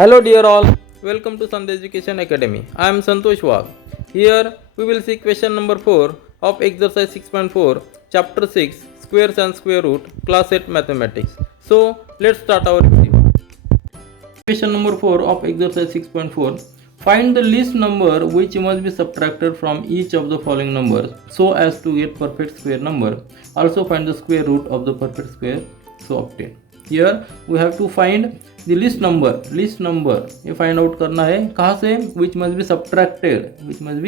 Hello dear all, welcome to Sandhya Education Academy. I am Santosh Wagh. Here we will see question number 4 of exercise 6.4, chapter 6, squares and square root, class 8 mathematics. So let's start our review. Question number 4 of exercise 6.4, find the least number which must be subtracted from each of the following numbers so as to get perfect square number. Also find the square root of the perfect square so obtain. Here we have to find the least number ये find out करना है कहाँ से, which must be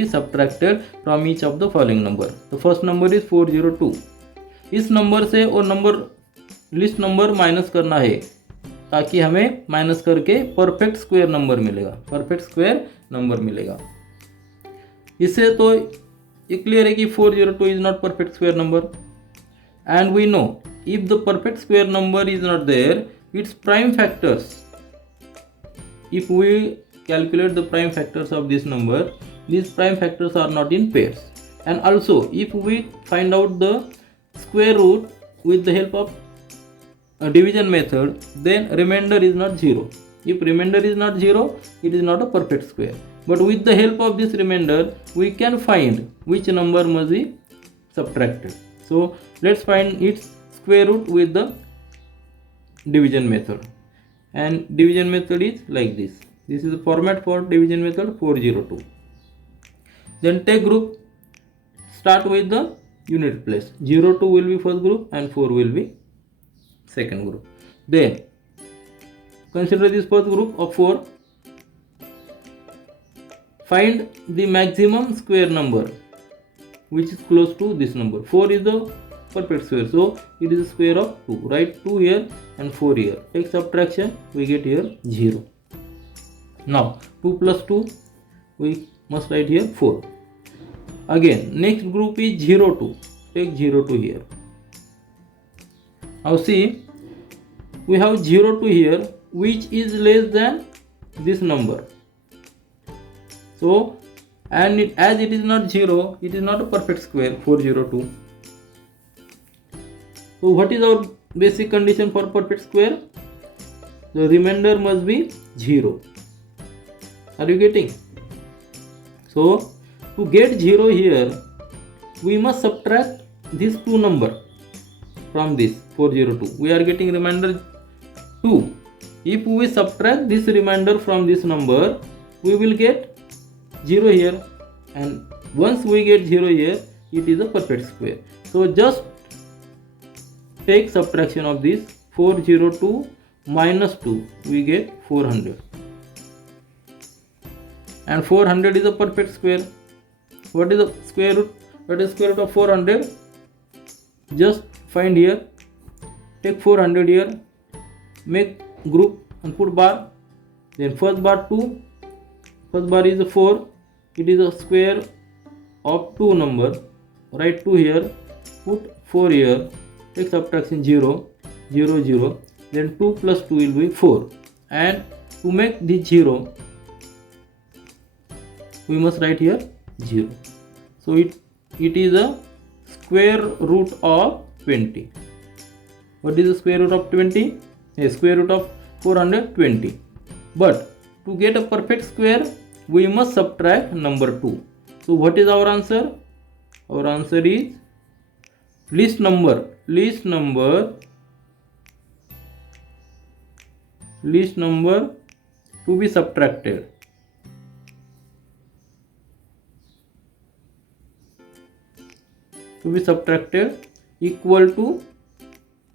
subtracted from each of the following number. The first number is 402. इस number से और number list number minus करना है ताकि हमें माइनस करके परफेक्ट स्क्वायर नंबर मिलेगा. इससे तो ये क्लियर है कि 402 is not perfect square number and we know if the perfect square number is not there, its prime factors, if we calculate the prime factors of this number, these prime factors are not in pairs. And also if we find out the square root with the help of a division method, then remainder is not 0. If remainder is not 0, it is not a perfect square. But with the help of this remainder, we can find which number must be subtracted. So let's find its square root with the division method, and division method is like this. This is the format for division method 402. Then take group, start with the unit place. 02 will be first group and 4 will be second group. Then consider this first group of 4. Find the maximum square number which is close to this number. 4 is the perfect square, so it is a square of 2. Write 2 here and 4 here. Take subtraction, we get here 0. Now 2 plus 2, we must write here 4. Again next group is 02. Take 02 here. Now see, we have 02 here which is less than this number. So and as it is not 0, it is not a perfect square 402. So what is our basic condition for perfect square? The remainder must be 0. Are you getting? So to get 0 here, we must subtract these two number from this 402. We are getting remainder 2. If we subtract this remainder from this number, we will get 0 here, and once we get 0 here, it is a perfect square. So just take subtraction of this 402 minus 2, we get 400, and 400 is a perfect square. What is the square root? What is square root of 400? Just find here, take 400 here, make group and put bar, then first bar 2, first bar is a 4, it is a square of 2 number, write 2 here, put 4 here, take subtraction 0, 0, 0, then 2 plus 2 will be 4, and to make this 0, we must write here 0. So it is a square root of 20. What is the square root of 20? A square root of 420. But to get a perfect square, we must subtract number 2. So what is our answer? Our answer is least number to be subtracted. Equal to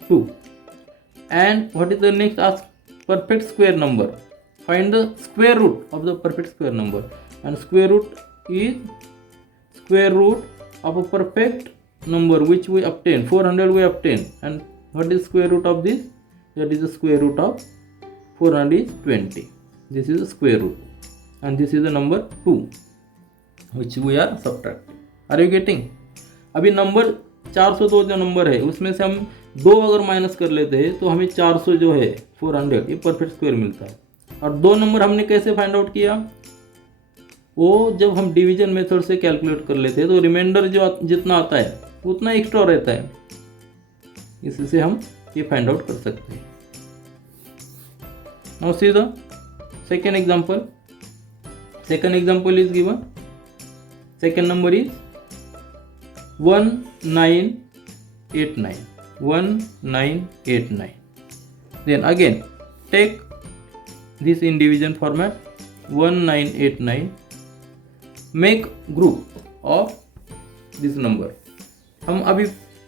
2. And what is the next? Ask perfect square number. Find the square root of the perfect square number, and square root is square root of a perfect number which we obtain. 400 we obtain, and what is square root of this? That is the square root of 400 is 20. This is the square root, and this is the number 2 which we are subtracting. Are you getting? अभी number 402 जो number है उसमें से हम 2 अगर minus कर लेते हैं तो हमें 400 जो है 400 ये परफेक्ट स्क्वायर मिलता है. और 2 नंबर हमने कैसे फाइंड आउट किया? वो जब हम डिवीजन मेथड से कैलकुलेट कर लेते हैं तो रिमाइंडर जो जितना आता है उतना एक्स्ट्रा रहता है, इससे हम ये फाइंड आउट कर सकते हैं. Now see the second example is given. Second number is 1989. Then again take this in division format. 1989, make group of this number. हम अभी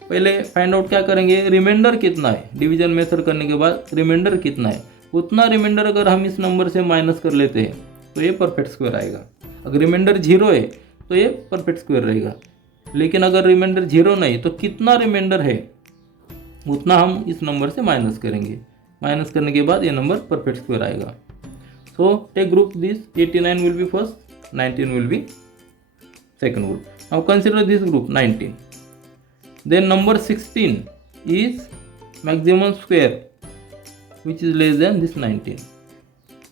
पहले फाइंड आउट क्या करेंगे, रिमाइंडर कितना है. डिवीजन मेथड करने के बाद रिमाइंडर कितना है, उतना रिमाइंडर अगर हम इस नंबर से माइनस कर लेते हैं तो ये परफेक्ट स्क्वायर आएगा. अगर रिमाइंडर 0 है तो ये परफेक्ट स्क्वायर रहेगा. लेकिन अगर रिमाइंडर 0 नहीं तो कितना रिमाइंडर है उतना हम इस नंबर से माइनस करेंगे. माइनस करने के बाद ये नंबर परफेक्ट स्क्वायर आएगा. So take group this. 89 will be first, 19 will be second group. Now consider this group 19. Then number 16 is maximum square which is less than this 19.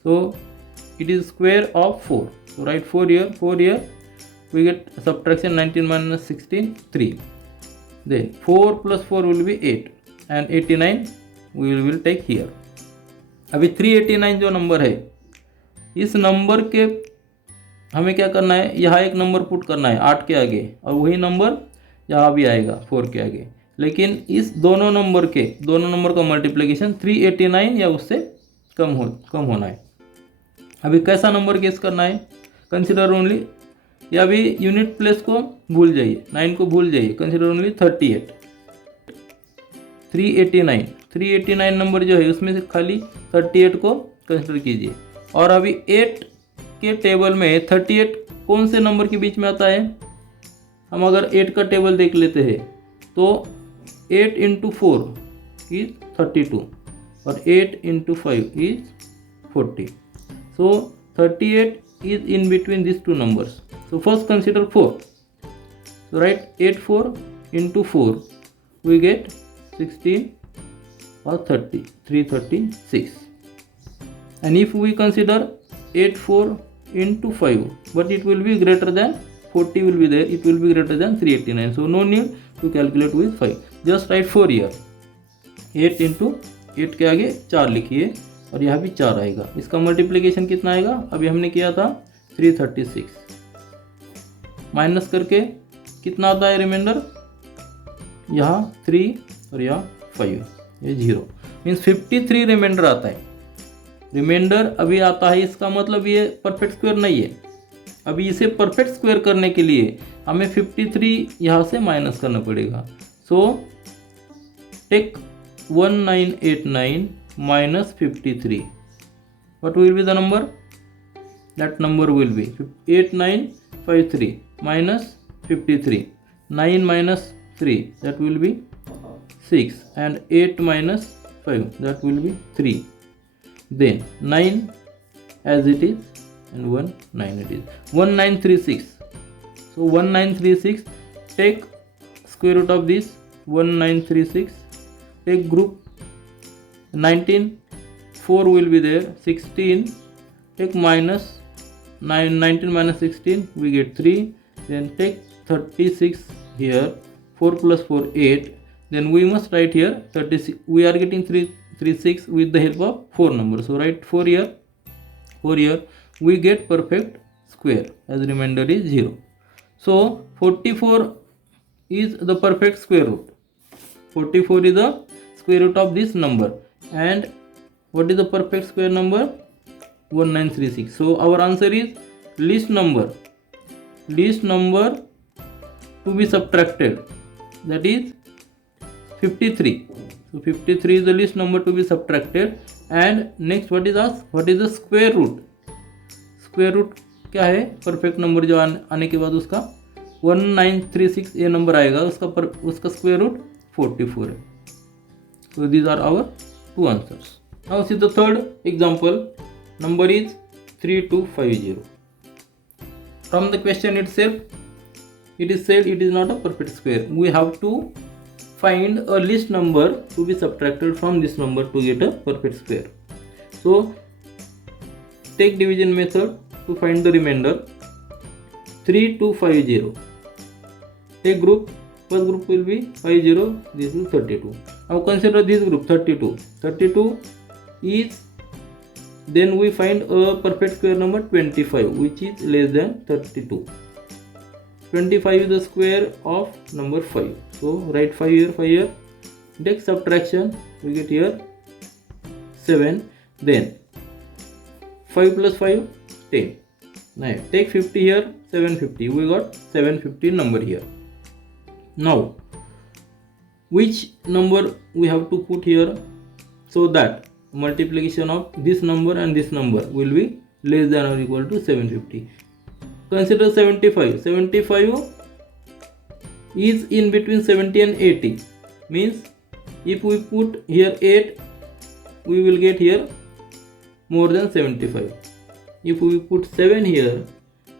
So it is square of 4. So write 4 here. 4 here we get subtraction 19 minus 16 3. Then 4 plus 4 will be 8 and 89 we will take here. अभी 389 जो number है इस number के हमें क्या करना है, यहाँ एक नंबर पुट करना है 8 के आगे और वही नंबर यहाँ भी आएगा 4 के आगे. लेकिन इस दोनों नंबर का मल्टीप्लिकेशन 389 या उससे कम होना है. अभी कैसा नंबर गेस करना है, कंसिडर ओनली, या अभी यूनिट प्लेस को भूल जाइए, 9 को भूल जाइए, कंसिडर ओनली 38. 389 नंबर जो है उसमें से खाली 38 को कंसिडर कीजिए. और अभी 8 के टेबल में 38 कौन से नंबर के बीच में आता है. हम अगर 8 का टेबल देख लेते हैं तो 8 into 4 is 32 और 8 into 5 is 40. So 38 is in between these two numbers. So first consider 4. So write 84 into 4 we get 16 or 30, 336. And if we consider 84 into 5, but it will be greater than 40 will be there, it will be greater than 389. So no need to calculate with 5. Just write 4 here. 8 into 8 के आगे 4 लिखिए और यहाँ भी 4 आएगा. इसका multiplication कितना आएगा, अभी हमने किया था 336. माइनस करके कितना आता है रिमाइंडर, यहाँ 3 और यहाँ 5, ये 0 मीन्स 53 रिमाइंडर आता है. रिमाइंडर अभी आता है, इसका मतलब ये परफेक्ट स्क्वायर नहीं है. अभी इसे परफेक्ट स्क्वायर करने के लिए हमें 53 यहाँ से माइनस करना पड़ेगा. So take 1989 minus 53. What will be the number? That number will be 8953 minus 53. 9 minus 3, that will be 6, and 8 minus 5, that will be 3. Then 9 as it is and 1 9 it is 1936. So 1936, take square root of this 1936, take group 19, 4 will be there, 16, take minus 9, 19 minus 16 we get 3, then take 36 here, 4 plus 4 8, then we must write here 36. We are getting 36 with the help of 4 numbers, so write 4 here, 4 here, we get perfect square as remainder is 0. So 44 is the perfect square root. 44 is the square root of this number, and what is the perfect square number? 1936. So our answer is least number to be subtracted, that is 53. So 53 is the least number to be subtracted. And next what is the square root? Square root क्या है? Perfect number जो आने के बाद उसका 1936 ये number आएगा, उसका स्क्वायर रूट 44 है. So these are our two answers. Now see the third example. Number is 3250. From the question itself, it is said it is not a perfect square. We have to find a least number to be subtracted from this number to get a perfect square. So take division method to find the remainder. 3250. Take group. First group will be 50. This is 32. Now consider this group 32. 32 is then we find a perfect square number 25 which is less than 32. 25 is the square of number 5. So write 5 here. Take subtraction, we get here 7. Then 5 plus 5, 10. Now take 50 here, 750. We got 750 number here. Now which number we have to put here so that multiplication of this number and this number will be less than or equal to 750. Consider 75. 75 is in between 70 and 80. Means if we put here 8, we will get here more than 75. If we put 7 here,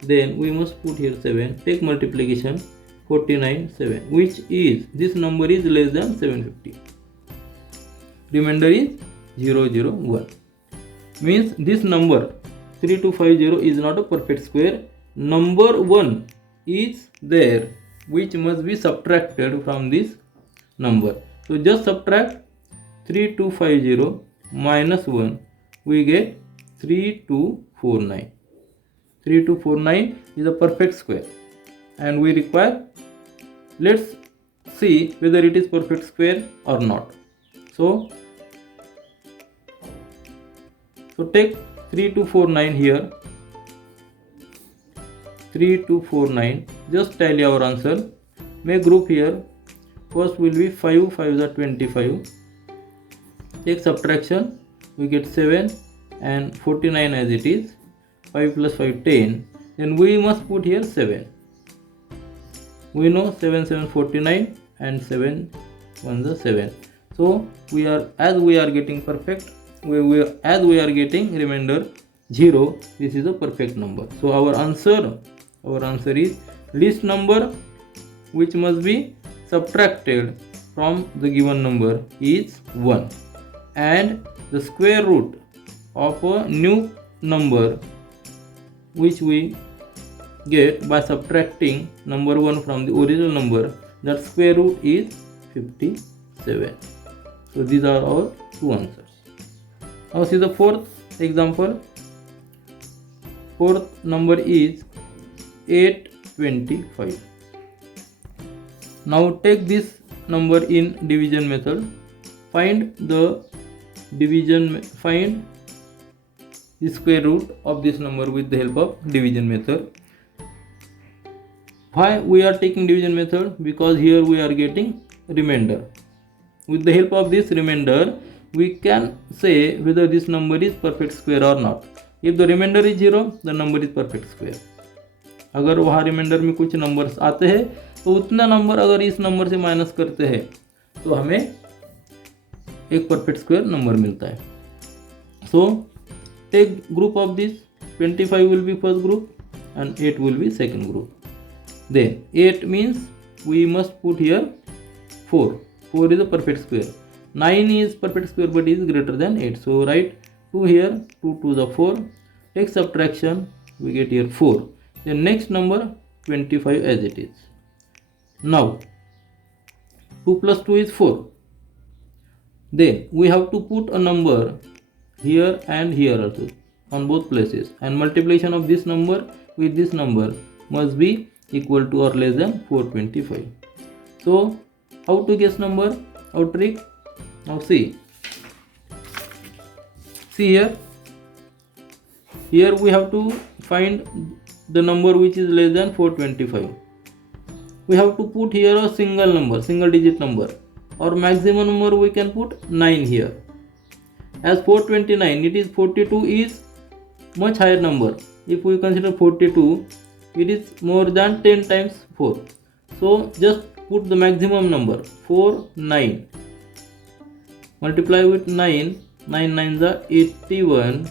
then we must put here 7. Take multiplication 49, 7, which is this number is less than 750. Remainder is 0, 0, 1. Means this number 3250 is not a perfect square. Number 1 is there which must be subtracted from this number. So just subtract 3250 minus 1, we get 3249. 3249 is a perfect square and we require, let's see whether it is perfect square or not. So take 3249 here. 3249. Just tally our answer. Make group here. First will be 5. 5 are 25. Take subtraction. We get 7 and 49 as it is. 5 plus 5, 10. Then we must put here 7. We know 7 7 49 and 7 1 is 7. So as we are getting perfect, as we are getting remainder 0, this is a perfect number. So our answer is least number which must be subtracted from the given number is 1, and the square root of a new number which we get by subtracting number 1 from the original number, that square root is 57. So these are our two answers. Now see the fourth example. Fourth number is 825. Now take this number in division method. Find the square root of this number with the help of division method. Why we are taking division method? Because here we are getting remainder. With the help of this remainder, we can say whether this number is perfect square or not. If the remainder is 0, the number is perfect square. अगर वहाँ reminder में कुछ numbers आते हैं तो उतना number अगर इस नंबर से माइनस करते हैं तो हमें एक परफेक्ट स्क्वायर नंबर मिलता है. So take group of this. 25 will be first group and 8 will be second group. Then 8 means we must put here 4. 4 is a perfect square. 9 is perfect square but is greater than 8. So write 2 here. 2 2 is 4. Take subtraction. We get here 4. The next number 25 as it is. Now 2 plus 2 is 4. Then we have to put a number here and here also on both places, and multiplication of this number with this number must be equal to or less than 425. So how to guess number? Our trick. Now see here we have to find the number which is less than 425. We have to put here a single number, single digit number, or maximum number we can put 9 here. As 429, it is 42 is much higher number. If we consider 42, it is more than 10 times 4. So just put the maximum number 49. Multiply with 9. 9 9s are 81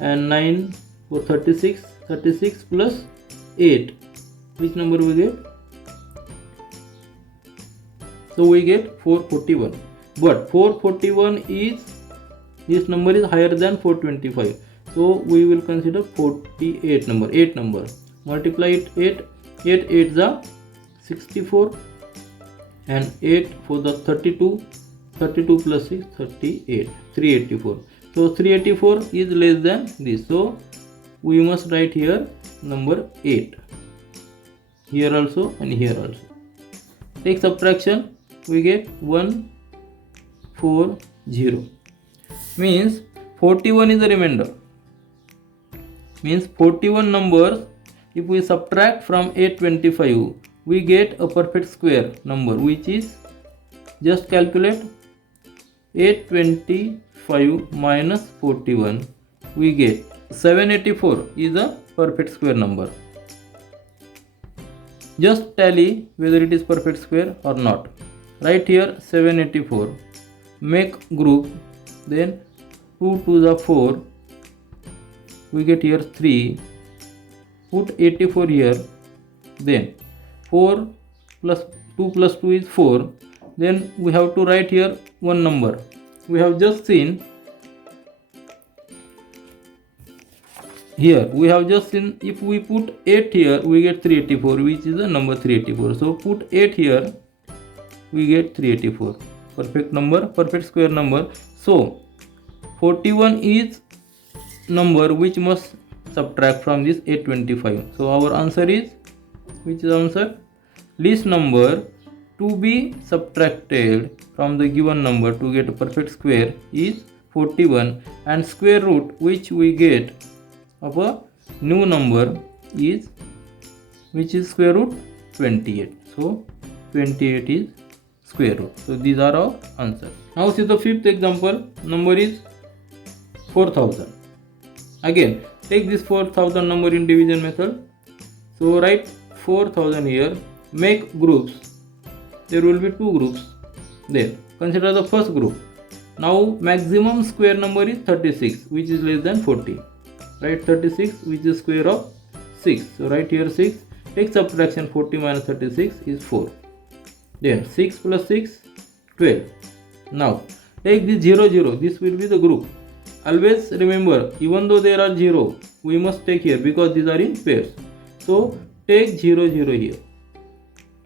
and 9 for 36. 36 plus 8. Which number we get? So we get 441. But 441 is, this number is higher than 425. So we will consider 48 number, 8 number. Multiply it 8. 8 8s are 64 and 8 for the 32. 32 plus 6, 38. 384. So 384 is less than this. So we must write here number 8. Here also and here also. Take subtraction, we get 140. Means 41 is the remainder. Means 41 numbers, if we subtract from 825, we get a perfect square number, which is, just calculate, 825 minus 41, we get 784 is a perfect square number. Just tally whether it is perfect square or not. Write here 784, make group, then 2 to the 4, we get here 3, put 84 here, then 4 plus 2 plus 2 is 4, then we have to write here one number. We have just seen here, if we put 8 here, we get 384, which is the number 384. So put 8 here, we get 384. Perfect number, perfect square number. So 41 is number which must subtract from this 825. So our answer is, which is answer? Least number to be subtracted from the given number to get a perfect square is 41, and square root which we get of a new number is, which is square root 28. So 28 is square root. So these are our answers. Now see the fifth example. Number is 4000. Again take this 4000 number in division method. So write 4000 here, make groups. There will be two groups there. Consider the first group. Now maximum square number is 36, which is less than 40. Write 36, which is square of 6. So write here 6. Take subtraction, 40 minus 36 is 4. Then 6 plus 6, 12. Now take this 0, 0. This will be the group. Always remember, even though there are 0, we must take here because these are in pairs. So take 0, 0 here.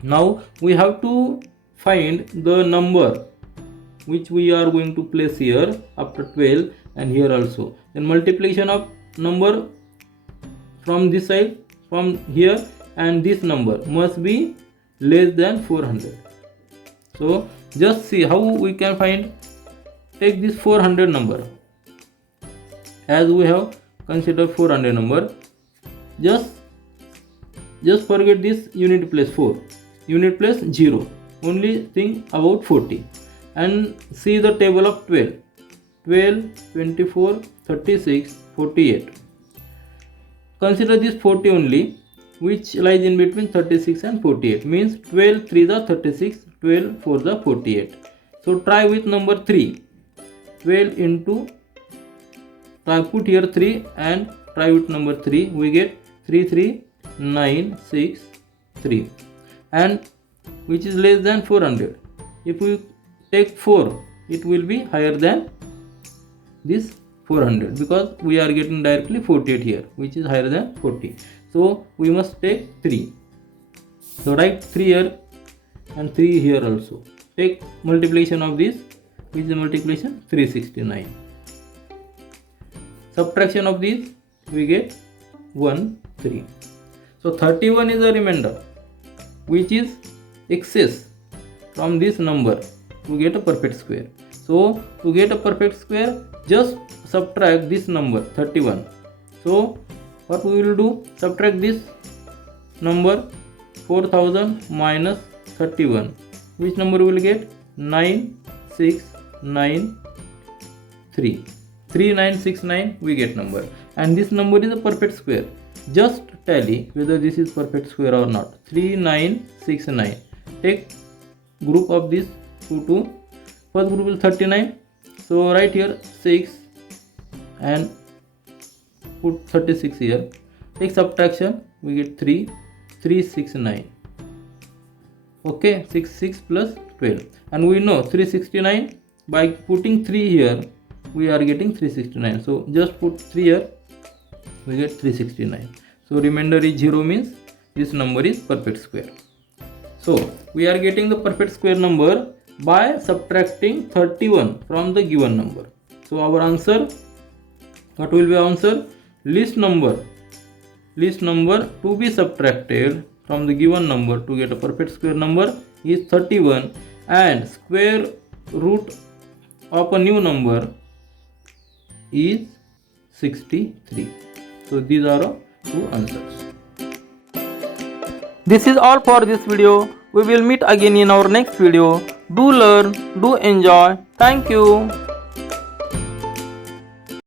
Now we have to find the number which we are going to place here after 12 and here also. Then multiplication of number from this side, from here, and this number must be less than 400. So just see how we can find. Take this 400 number. As we have considered 400 number, just forget this unit place 4, unit place 0, only think about 40, and see the table of 12, 24, 36, 48. Consider this 40 only, which lies in between 36 and 48, means 12 3 the 36, 12 4 the 48. So try with number 3, 12 into, put here 3 and try with number 3, we get 33963, and which is less than 400. If we take 4, it will be higher than this 400 because we are getting directly 48 here, which is higher than 40. So we must take 3. So write 3 here and 3 here also. Take multiplication of this, which is multiplication 369. Subtraction of these, we get 1, 3. So 31 is a remainder, which is excess from this number to get a perfect square. So to get a perfect square, just subtract this number 31. So what we will do? Subtract this number 4000 minus 31. Which number we will get? 9693. 3969 we get number, and this number is a perfect square. Just tally whether this is perfect square or not. 3969. Take group of this 2 2. First group will 39. So write here 6 and put 36 here. Take subtraction, we get 3, 369. Okay, 6 plus 12, and we know 369. By putting 3 here, we are getting 369. So just put 3 here, we get 369. So remainder is 0, means this number is perfect square. So we are getting the perfect square number by subtracting 31 from the given number. So our answer, what will be our answer? Least number to be subtracted from the given number to get a perfect square number is 31, and square root of a new number is 63. So these are our two answers. This is all for this video. We will meet again in our next video. Do learn, do enjoy. Thank you.